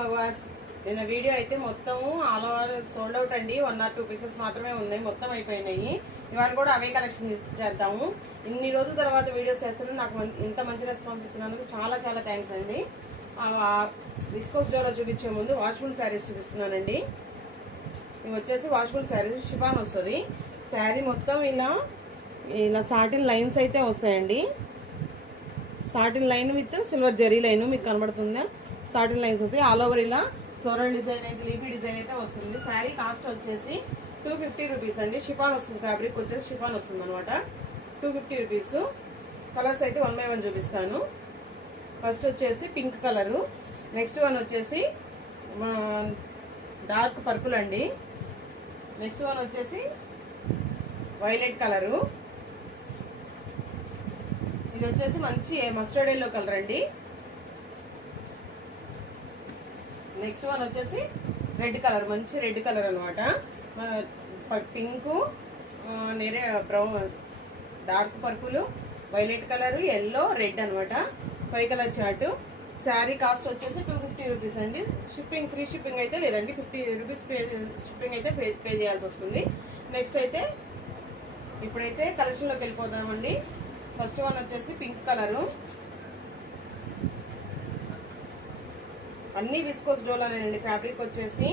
Lovers నిన్న video అయితే మొత్తం ఆల్ ఓవర్ సోల్డ్ అవుట్ అండి. వన్ ఆర్ టూ పీసెస్ మాత్రమే ఉన్నాయి. మొత్తం అయిపోయినాయి. ఇవాళ కూడా అవే కలెక్షన్ చేద్దాము. ఇన్ని రోజుల తర్వాత వీడియోస్ చేస్తున్నాను నాకు ఇంత మంచి రెస్పాన్స్ ఇస్తున్నందుకు చాలా చాలా థ్యాంక్స్ అండి. విస్కోస్ డోలో చూపించే ముందు వాష్ఫుల్ శారీస్ చూపిస్తున్నానండి. ఇవి వచ్చేసి వాష్ఫుల్ శారీస్ షిఫాన్ వస్తుంది. శారీ మొత్తం ఇలా ఇలా సాటిన్ లైన్స్ అయితే వస్తాయండి. Satin line with silver zari line మీకు కనబడుతుందా? సాటిన్ లైన్స్ వస్తాయి ఆల్ ఓవర్ ఇలా ఫ్లోరల్ డిజైన్ అయితే లీపీ డిజైన్ అయితే వస్తుంది. శారీ కాస్ట్ వచ్చేసి టూ ఫిఫ్టీ రూపీస్ అండి. షిఫాన్ వస్తుంది ఫ్యాబ్రిక్ వచ్చేసి షిఫాన్ వస్తుంది అనమాట టూ ఫిఫ్టీ రూపీస్ కలర్స్ అయితే వన్ బై వన్ చూపిస్తాను. ఫస్ట్ వచ్చేసి పింక్ కలరు నెక్స్ట్ వన్ వచ్చేసి డార్క్ పర్పుల్ అండి. నెక్స్ట్ వన్ వచ్చేసి వైలెట్ కలరు ఇది వచ్చేసి మంచి మస్టర్డ్ ఎల్లో కలర్ అండి. నెక్స్ట్ వన్ వచ్చేసి రెడ్ కలర్ మంచి రెడ్ కలర్ అనమాట pink నేరే brown dark purple violet colour yellow red అనమాట five colour chart sari cost వచ్చేసి టూ ఫిఫ్టీ రూపీస్ అండి. షిప్పింగ్ ఫ్రీ షిప్పింగ్ అయితే లేదండి. ఫిఫ్టీ రూపీస్ పే షిప్పింగ్ అయితే పే పే చేయాల్సి వస్తుంది. నెక్స్ట్ అయితే ఇప్పుడైతే కలెక్షన్లోకి వెళ్ళిపోదామండి. ఫస్ట్ వన్ వచ్చేసి పింక్ కలరు అన్ని విస్కోస్ డోలానేనండి ఫ్యాబ్రిక్ వచ్చేసి.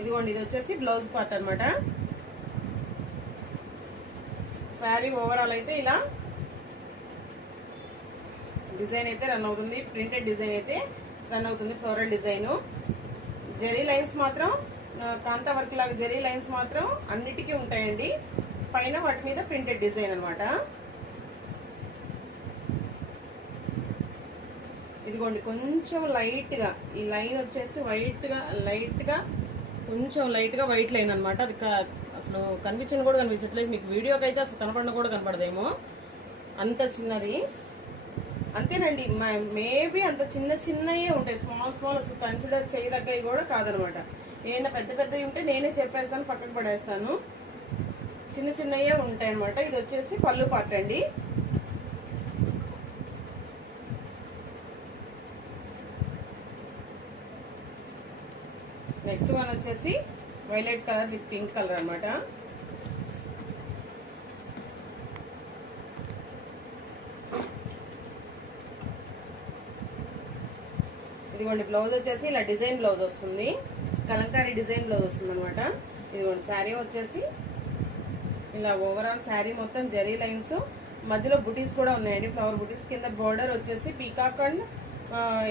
ఇదిగోండి ఇది వచ్చేసి బ్లౌజ్ పార్ట్ అనమాట శారీ ఓవరాల్ అయితే ఇలా డిజైన్ అయితే రన్ అవుతుంది ప్రింటెడ్ డిజైన్ అయితే రన్ అవుతుంది ఫ్లోరల్ డిజైన్. జెరీ లైన్స్ మాత్రం కాంత వర్క్ లాగా జెరీ లైన్స్ మాత్రం అన్నిటికీ ఉంటాయండి. పైన వాటి మీద ప్రింటెడ్ డిజైన్ అనమాట ఇదిగోండి కొంచెం లైట్గా ఈ లైన్ వచ్చేసి వైట్గా లైట్గా కొంచెం లైట్గా వైట్ లైన్ అనమాట అది అసలు కనిపించిన కూడా కనిపించట్లేదు. మీకు వీడియోకి అయితే అసలు కనపడిన కూడా కనపడదేమో. అంత చిన్నది. అంతేనండి మేబీ అంత చిన్న చిన్నయే ఉంటాయి. స్మాల్ స్మాల్ అసలు కన్సిడర్ చేయదగ్గవి కూడా కాదనమాట ఏదైనా పెద్ద పెద్దవి ఉంటే నేనే చెప్పేస్తాను పక్కకు పడేస్తాను. చిన్న చిన్నయే ఉంటాయి అనమాట ఇది వచ్చేసి పళ్ళు పాట అండి. నెక్స్ట్ వన్ వచ్చేసి violet colour with pink colour అనమాట ఇదిగోండి బ్లౌజ్ వచ్చేసి ఇలా డిజైన్ బ్లౌజ్ వస్తుంది. కలంకారీ డిజైన్ బ్లౌజ్ వస్తుంది అనమాట ఇదిగోండి శారీ వచ్చేసి ఇలా ఓవరాల్ శారీ మొత్తం జరీ లైన్స్. మధ్యలో బుటీస్ కూడా ఉన్నాయండి ఫ్లవర్ బుటీస్. కింద బోర్డర్ వచ్చేసి పీకాక్ అండ్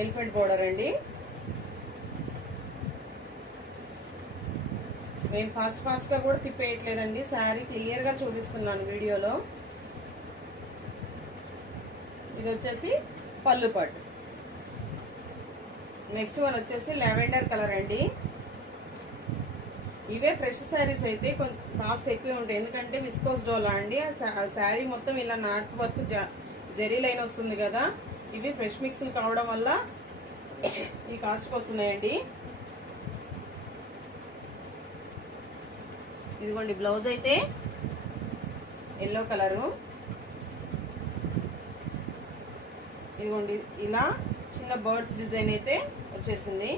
ఎలిఫెంట్ బోర్డర్ అండి. నేను ఫాస్ట్ ఫాస్ట్గా కూడా తిప్పేయట్లేదండి. శారీ క్లియర్గా చూపిస్తున్నాను వీడియోలో. ఇది వచ్చేసి పళ్ళు పట్టు. నెక్స్ట్ వన్ వచ్చేసి లెవెండర్ కలర్ అండి. ఇవే ఫ్రెష్ శారీస్ అయితే కొంచెం కాస్ట్ ఎక్కువ ఉంటాయి. ఎందుకంటే విస్కోస్ డోలా అండి. ఆ శారీ మొత్తం ఇలా నాట్ వర్క్ జెరీ లైన్ వస్తుంది కదా. ఇవి ఫ్రెష్ మిక్స్లు కావడం వల్ల ఈ కాస్ట్కి వస్తున్నాయండి. ఇదిగోండి బ్లౌజ్ అయితే ఎల్లో కలరు ఇదిగోండి ఇలా చిన్న బర్డ్స్ డిజైన్ అయితే వచ్చేసింది.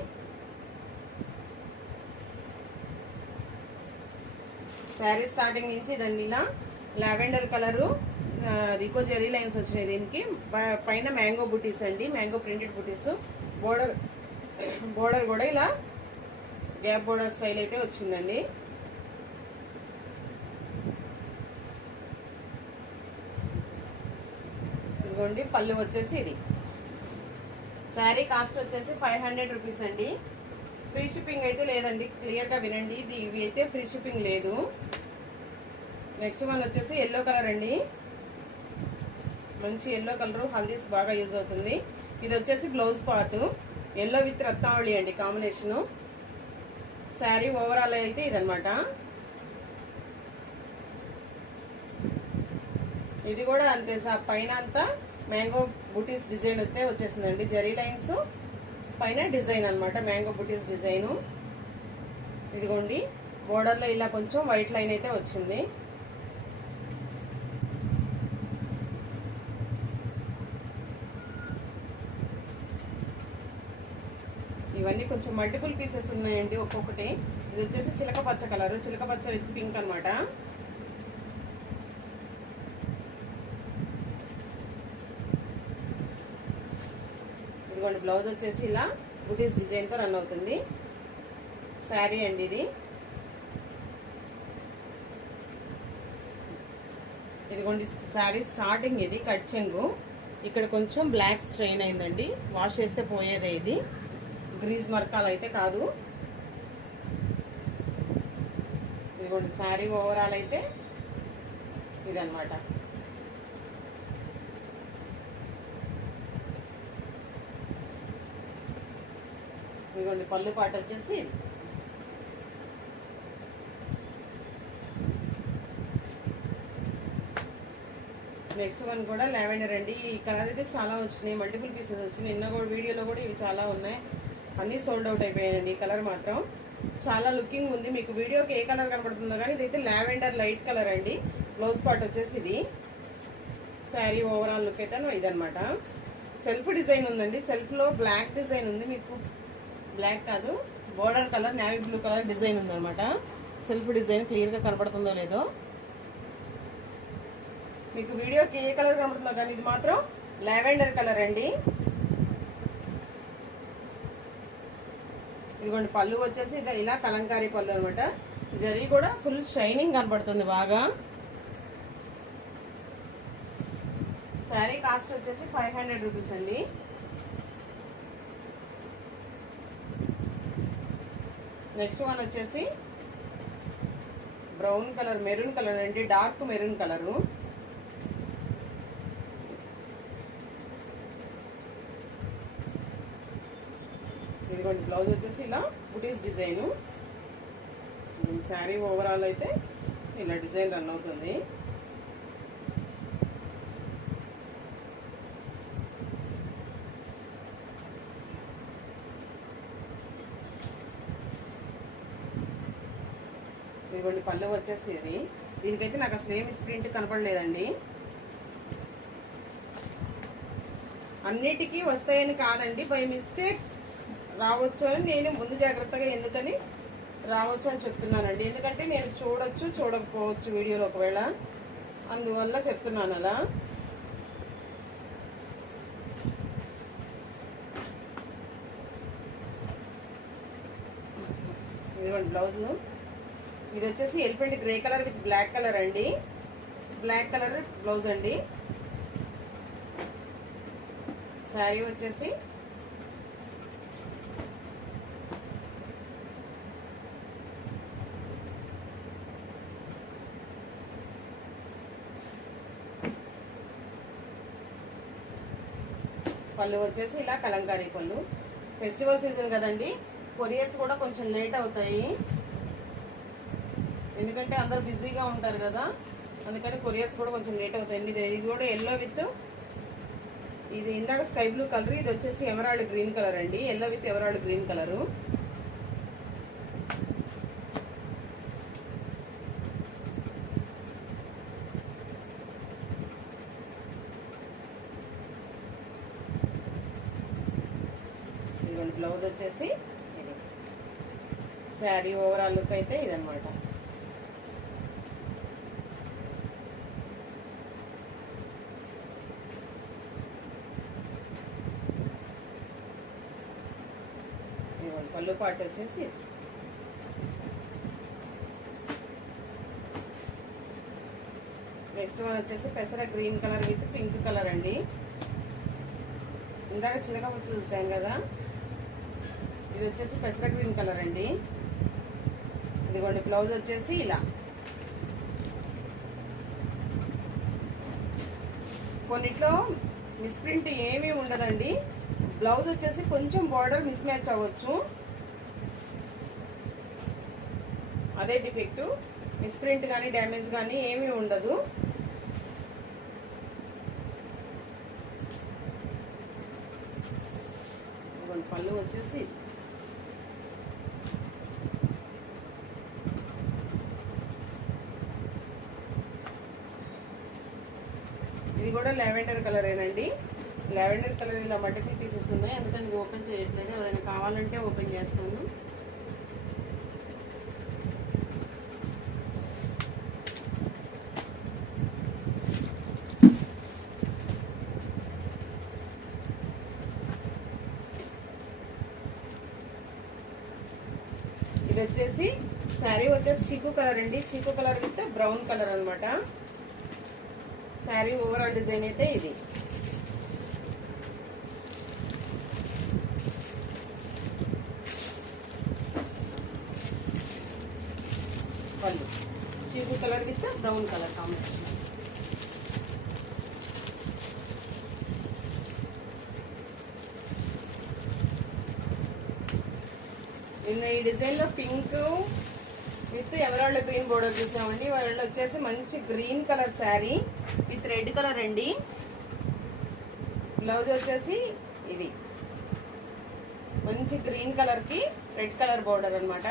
శారీ స్టార్టింగ్ నుంచి ఇదండి ఇలా లావెండర్ కలరు రికో జెరీ లైన్స్ వచ్చినాయి దీనికి. ప- పైన మ్యాంగో బుటీస్ అండి mango printed butis border border కూడా ఇలా గ్యాప్ బోర్డర్ స్టైల్ అయితే వచ్చిందండి. ఇదిగోండి పళ్ళు వచ్చేసి ఇది. శారీ కాస్ట్ వచ్చేసి ఫైవ్ హండ్రెడ్ రూపీస్ అండి. ఫ్రీ షిప్పింగ్ అయితే లేదండి. క్లియర్గా వినండి. ఇది ఇవి అయితే ఫ్రీ షిప్పింగ్ లేదు. నెక్స్ట్ వన్ వచ్చేసి ఎల్లో కలర్ అండి. మంచి ఎల్లో కలర్ హల్దీస్ బాగా యూజ్ అవుతుంది. ఇది వచ్చేసి బ్లౌజ్ పార్ట్ ఎల్లో విత్ రత్నావళి అండి కాంబినేషను. శారీ ఓవరాల్ అయితే ఇదనమాట ఇది కూడా అంతే సార్. పైన అంతా మ్యాంగో బూటీస్ డిజైన్ అయితే వచ్చేసిందండి. జరీ లైన్స్ పైన డిజైన్ అనమాట మ్యాంగో బూటీస్ డిజైను. ఇదిగోండి బోర్డర్లో ఇలా కొంచెం వైట్ లైన్ అయితే వచ్చింది. ఇవన్నీ కొంచెం మల్టిపుల్ పీసెస్ ఉన్నాయండి ఒక్కొక్కటి. ఇది వచ్చేసి చిలక పచ్చ కలర్. చిలక పచ్చ పింక్ అనమాట ఇదిగోండి బ్లౌజ్ వచ్చేసి ఇలా బుటీస్ డిజైన్తో రన్ అవుతుంది. శారీ అండి ఇది. ఇదిగోండి శారీ స్టార్టింగ్ ఇది కట్ చెంగు. ఇక్కడ కొంచెం బ్లాక్ స్ట్రెయిన్ అయిందండి. వాష్ చేస్తే పోయేదే ఇది. గ్రీజ్ మరకాలు అయితే కాదు. ఇదిగోండి శారీ ఓవరాల్ అయితే ఇదన్నమాట. ఇదిగోండి పళ్ళు పాట వచ్చేసి. నెక్స్ట్ వన్ కూడా లావెండర్ అండి. ఈ కలర్ అయితే చాలా వచ్చినాయి మల్టిపుల్ పీసెస్ వచ్చినాయి. నిన్న కూడా వీడియోలో కూడా ఇవి చాలా ఉన్నాయి. అన్నీ సోల్డ్ అవుట్ అయిపోయాయండి ఈ కలర్ మాత్రం. చాలా లుకింగ్ ఉంది. మీకు వీడియోకి ఏ కలర్ కనబడుతుందో కానీ ఇదైతే లావెండర్ లైట్ కలర్ అండి. బ్లౌజ్ పార్ట్ వచ్చేసి ఇది. శారీ ఓవరాల్ లుక్ అయితే ఇదనమాట సెల్ఫ్ డిజైన్ ఉందండి. సెల్ఫ్లో బ్లాక్ డిజైన్ ఉంది. మీకు బ్లాక్ కాదు. Border colour navy blue colour design ఉందన్నమాట. సెల్ఫ్ డిజైన్ క్లియర్గా కనబడుతుందో లేదో. మీకు వీడియోకి ఏ కలర్ కనపడుతుందో కానీ ఇది మాత్రం లావెండర్ కలర్ అండి. ఇదిగోండి పళ్ళు వచ్చేసి ఇలా ఇలా కలంకారీ పళ్ళు అనమాట జరీ కూడా ఫుల్ షైనింగ్ కనబడుతుంది బాగా. శారీ కాస్ట్ వచ్చేసి ఫైవ్ హండ్రెడ్ రూపీస్ అండి. నెక్స్ట్ వన్ వచ్చేసి బ్రౌన్ కలర్ మెరూన్ కలర్ అండి డార్క్ మెరూన్ కలరు ఇదిగోండి బ్లౌజ్ వచ్చేసి ఇలా బుటీస్ డిజైన్ శారీ ఓవరాల్ అయితే ఇలా డిజైన్ రన్ అవుతుంది. ఇదిగోండి పళ్ళు వచ్చేసి ఇది దీనికైతే నాకు అసలు ఏమి స్ప్రింట్ కనపడలేదండి. అన్నిటికీ వస్తాయని కాదండి. బై మిస్టేక్ రావచ్చు అని నేను ముందు జాగ్రత్తగా ఎందుకని రావచ్చు అని చెప్తున్నానండి. ఎందుకంటే నేను చూడొచ్చు చూడకపోవచ్చు వీడియోలో ఒకవేళ. అందువల్ల చెప్తున్నాను అలా. ఇదిగోండి బ్లౌజ్ను. ఇది వచ్చేసి elephant grey colour with black colour అండి. బ్లాక్ కలర్ బ్లౌజ్ అండి. శారీ వచ్చేసి. పళ్ళు వచ్చేసి ఇలా కలంకారీ పళ్ళు. ఫెస్టివల్ సీజన్ కదండి. కొరియర్స్ కూడా కొంచెం లేట్ అవుతాయి. ఎందుకంటే అందరు బిజీగా ఉంటారు కదా. అందుకని కొరియర్స్ కూడా కొంచెం లేట్ అవుతాయండి ఇది ఇది కూడా ఎల్లో విత్ ఇది ఇందాక స్కై బ్లూ కలర్ ఇది వచ్చేసి ఎమరాల్డ్ గ్రీన్ కలర్ అండి. Yellow with emerald green colour. ఇదిగోండి బ్లౌజ్ వచ్చేసి శారీ ఓవరాల్ లుక్ అయితే ఇదనమాట పళ్ళు పాటు వచ్చేసి నెక్స్ట్ వన్ వచ్చేసి పెసర green colour with pink colour అండి. ఇందాక చిన్నకప్పుడు చూసాం కదా. ఇది వచ్చేసి పెసర గ్రీన్ కలర్ అండి. ఇదిగోండి బ్లౌజ్ వచ్చేసి ఇలా. కొన్నిట్లో మిస్ప్రింట్ ఏమీ ఉండదండి. బ్లౌజ్ వచ్చేసి కొంచెం బార్డర్ మిస్ మ్యాచ్ అవ్వచ్చు. అదే డిఫెక్ట్ మిస్ప్రింట్ కానీ డ్యామేజ్ కానీ ఏమీ ఉండదు. పళ్ళు వచ్చేసి. ఇది కూడా లెవెండర్ కలరేనండి లావెండర్ కలర్ ఇలా మల్టిపుల్ పీసెస్ ఉన్నాయి. అందుకని ఓపెన్ చేయట్లేదు. ఎవరైనా కావాలంటే ఓపెన్ చేస్తాను. ఇది వచ్చేసి శారీ వచ్చేసి చీకు కలర్ అండి. చీకు కలర్ విత్ బ్రౌన్ కలర్ అనమాట శారీ ఓవరాల్ డిజైన్ అయితే ఇది. పళ్ళు. చీకు colour with brown colour combination నిన్న ఈ డిజైన్లో పింక్ విత్ ఎవరాళ్ళ గ్రీన్ బోర్డర్ చూసామండి. వాళ్ళు వచ్చేసి మంచి green colour sari with red colour అండి. బ్లౌజ్ వచ్చేసి ఇది. మంచి గ్రీన్ కలర్కి రెడ్ కలర్ బోర్డర్ అనమాట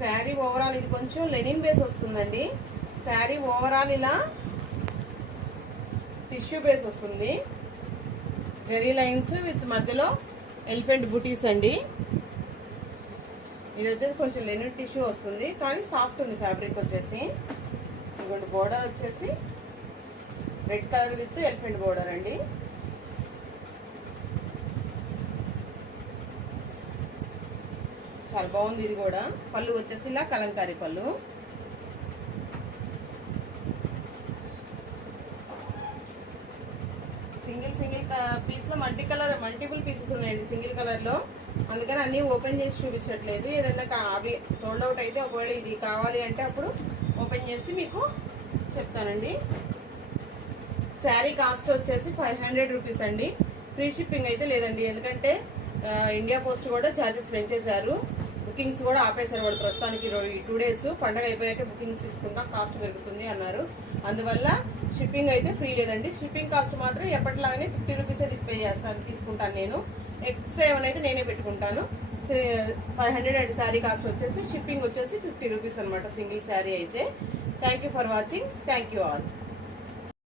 శారీ ఓవరాల్ ఇది కొంచెం లెనిన్ బేస్ వస్తుందండి. శారీ ఓవరాల్ ఇలా టిష్యూ బేస్ వస్తుంది. జెరీ లైన్స్ విత్ మధ్యలో ఎలిఫెంట్ బుటీస్ అండి. ఇది వచ్చేసి కొంచెం లెనిన్ టిష్యూ వస్తుంది కానీ సాఫ్ట్ ఉంది ఫ్యాబ్రిక్ వచ్చేసి. ఇంకోటి బోర్డర్ వచ్చేసి red colour with elephant border అండి. చాలా బాగుంది ఇది కూడా. పళ్ళు వచ్చేసి ఇలా కలంకారీ పళ్ళు. సింగిల్ సింగిల్ పీస్లో మల్టీ కలర్ మల్టిపుల్ పీసెస్ ఉన్నాయండి సింగిల్ కలర్లో అందుకని అన్ని ఓపెన్ చేసి చూపించట్లేదు. ఏదైనా అవి సోల్డ్ అవుట్ అయితే ఒకవేళ ఇది కావాలి అంటే అప్పుడు ఓపెన్ చేసి మీకు చెప్తానండి. శారీ కాస్ట్ వచ్చేసి ఫైవ్ హండ్రెడ్ రూపీస్ అండి. ఫ్రీ షిప్పింగ్ అయితే లేదండి. ఎందుకంటే ఇండియా పోస్ట్ కూడా ఛార్జెస్ పెంచేశారు. బుకింగ్స్ కూడా ఆపేశారు వాళ్ళు ప్రస్తుతానికి టూ డేస్ పండగ అయిపోయాక బుకింగ్స్ తీసుకుంటాం కాస్ట్ పెరుగుతుంది అన్నారు. అందువల్ల షిప్పింగ్ అయితే ఫ్రీ లేదండి. షిప్పింగ్ కాస్ట్ మాత్రం ఎప్పటిలాగానే ఫిఫ్టీ రూపీస్ అయితే చేస్తాను తీసుకుంటాను నేను. ఎక్స్ట్రా ఏమైనా అయితే నేనే పెట్టుకుంటాను. Five hundred and sari cost వచ్చేసి షిప్పింగ్ వచ్చేసి ఫిఫ్టీ రూపీస్ అనమాట సింగిల్ శారీ అయితే. Thank you for watching. Thank you all.